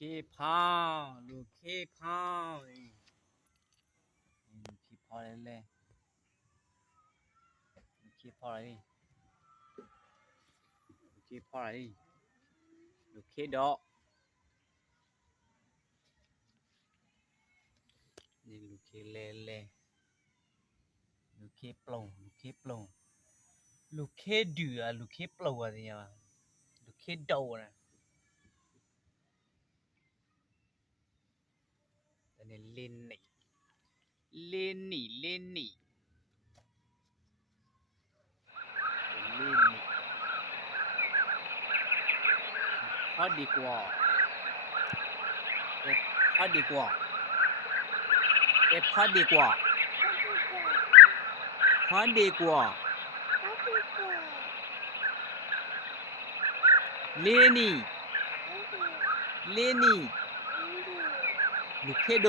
ลูกขี้พาวเลยลูกขี้พาวเลยลูกขี้ดอกนี่ลูกขี้ลูกขี้ปลงลูกขี้เดือลูกขี้ปลงอะไรเนี่ยลูกขี้โดนะแต่เนี่ยเล่นหนีพอดีกว่าพอดีกว่าพอดีกว่าพอดีกว่าเล่นหนีลูกขี้โด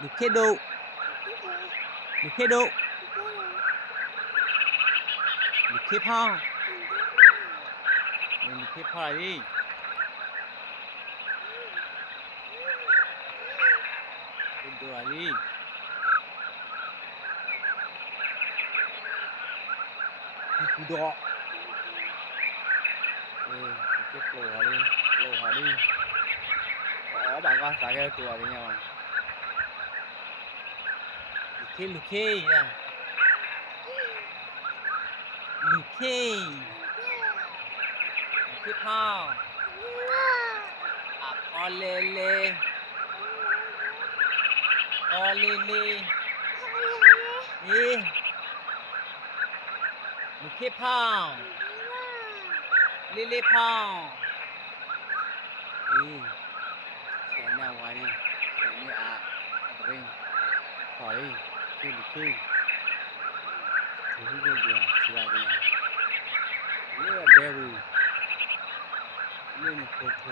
ลูกขี้โดลูกขี้พาวลูกขี้พาวดิเป็นตัวดิกูดอกลูกขี้โปรดิอ๋อบางว่าสายแค่ตัวนี้เนี่ยลูกขี้นะลูกขี้พาวพอเลลูกขี้พาวเลพาวเสียงหน้าวันนี้เสียงนี่เร่งถอยลูกขี้ถูกเรื่องเดียวที่ว่าเนี่ยเรื่องเดวิลเรื่องโคตร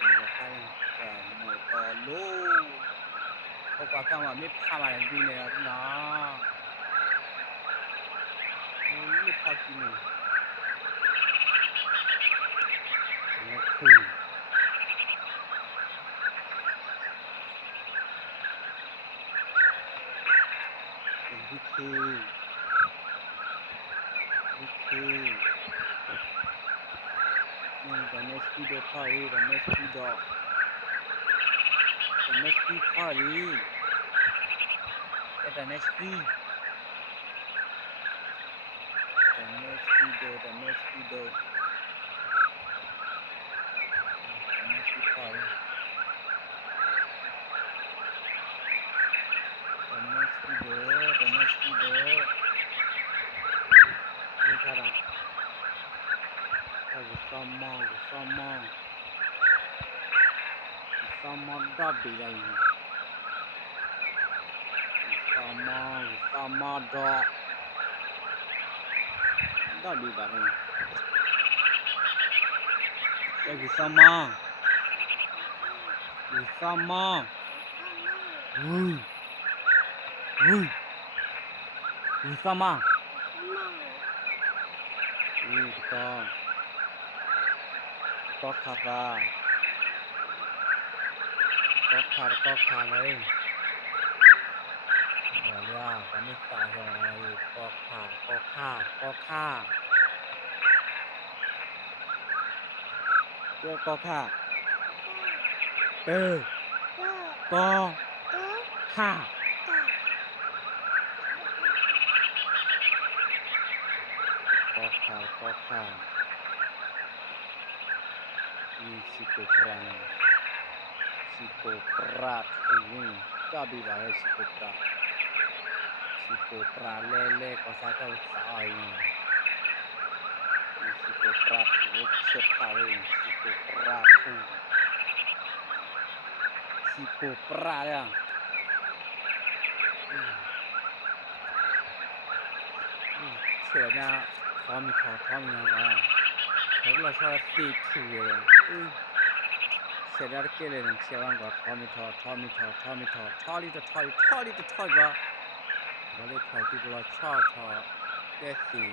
มีราคาแต่หมดต่อลูกเขาบอกกันว่าไม่พามาอย่างดีเลยนะไม่พากินเลยคือลูกคือนี่แต่เนสกี้ดอกพารีแต่เนสกี้พารีแต่เนสกี้โดนี่ค่ะนะกุศลมดับดีเลยกุศลดับดีแบบนี้แต่กุศลกุศลก็คาเลยเรื่องก็ไม่ตายอะไรก็ขาตัวก็ขาก็ขามีสิโปปราทูนี่ก็บีบอะไรสิโปปราเล่ก็สายก็สายมีสิโปปราทูเช็ดเท้าเลยสิโปปราทูสิโปปราเนี่ยเสียเนี่ยท้อมีนะว่าเราชอบตีถูเลยเสียดายเกลียดเสียวันก็ท้อมีว่าเราเลยท้อที่เราชอบแค่สี่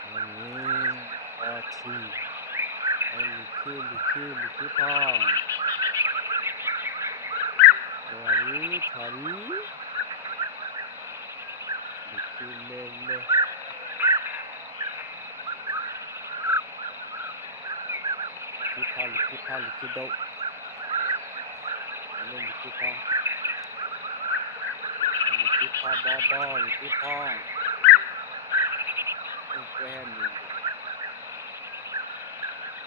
อะไรนี้ ทีลูกขี้พ่องเดี๋ยวนี้ถอดีลูกขี้เล่นเลยลูกขี้โดเล่นลูกขี้พ่อลูกขี้พ่อบอลูกขี้พ่องแกล้งลูก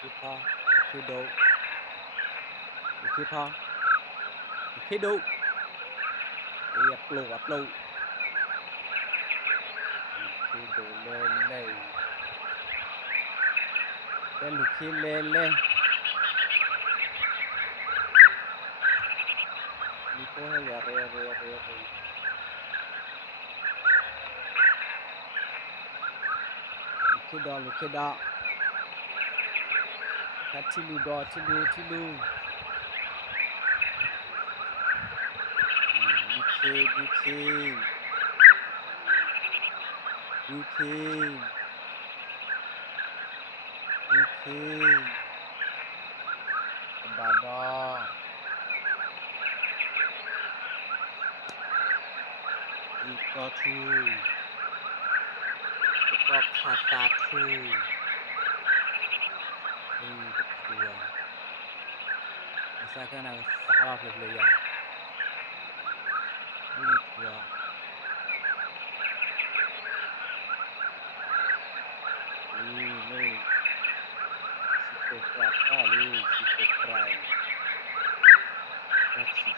ขี้พ่อลูกขี้โดลูกขี้พ่อลูกขี้โดอย่าปลุกลูกขี้โดเล่นเลยเป็นลูกขี้เล่นเลยนี่ก็ให้อย่าเร่ลูกขี้ดอถ้าที่ลูดูบาดออีกก็ทูก็คาซาทูนี่ก็ทัวอาซากันนะสาราเพลย์นี่ทัวนี่สิบกว่าข้อนี่สิบกว่ารักสิ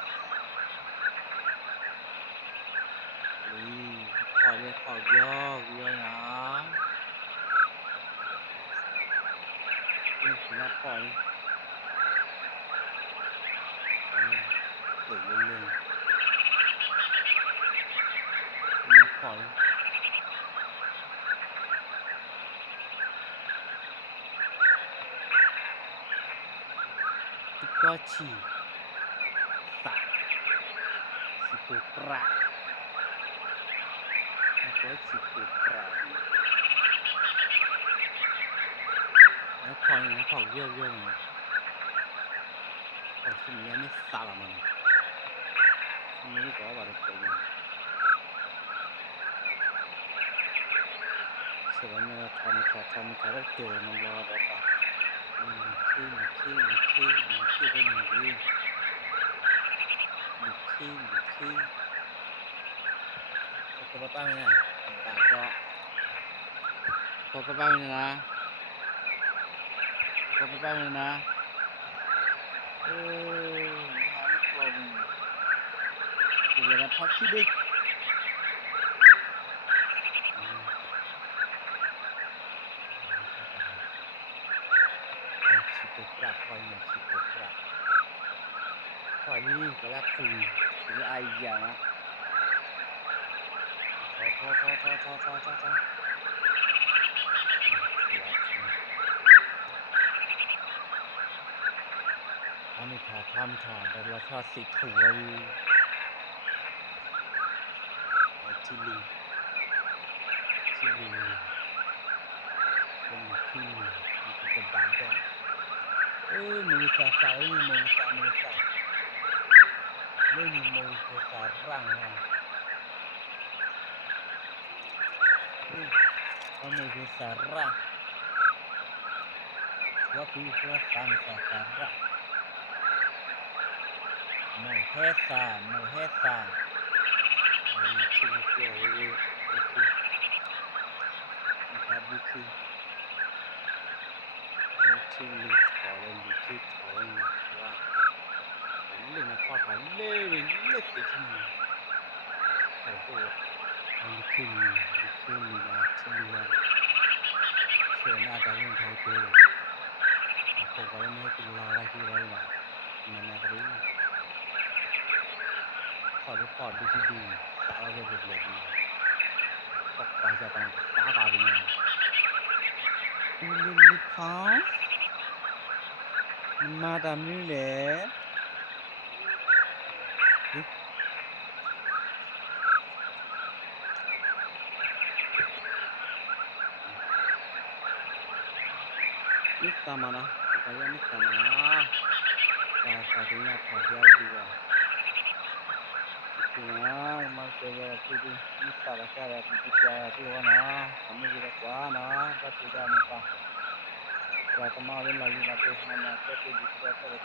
นี่ข้อเรียกข้อยอกเยอะนะนี่คือนับข้อนี่เล่นนับข้อนี่ก็ฉีสาสิบปราก็สิบปราแล้วพอเยอะสิ่งนี้ไม่สาระมันสิ่งนี้ก็ว่าจะเป็นเชื่อเนี่ยทำก็เจอมันรอได้ปะขี้ได้หนึ่งวิขี้ก็ป้าเนี่ยต่างก็ป้าเนี่ยนะหาไม่กลมเวลาพักขี้ดิสิบปราคอยเนี่ยสิบปราคอยนี่ก็รักคุยถึงไอ้อย่างนะทออันนี้ทอแต่เราชอบสิถัวอยู่ที่ลิงเป็นที่มันเป็นบานก็มือสาวนี่มือสาวเรื่องมือสาวร่างนะเอามือสาวร่างว่าคือว่าสามสาวร่างมือแห่สามชิลิโก้โอเคนะครับดูคือชิลิถอเลยลูกที่ถอยว่าเล่นนะพ่อถอยเล่นสิที่ใครตัวลูกที่มีนะที่มีว่าเชื่อหน้าตาเรื่องเขาตัวผมก็ไม่ให้กินรออะไรที่ไว้หรอกมันน่าจะรู้ขอดูปอดดูที่ดีสาวเล็กก็ไปจะต้องสาวไปเนี่ยลิพามันมาตามนี้แหละ Nissamana, Papaya Nissamana, Sasakinya Tabiar Dua, Kina, Martega Kiri, Nissara Kara, Pitia Diwana, Amira Kwana, Batuda Mata, Ratama lagi Matu Mana Kati Dikra Kale,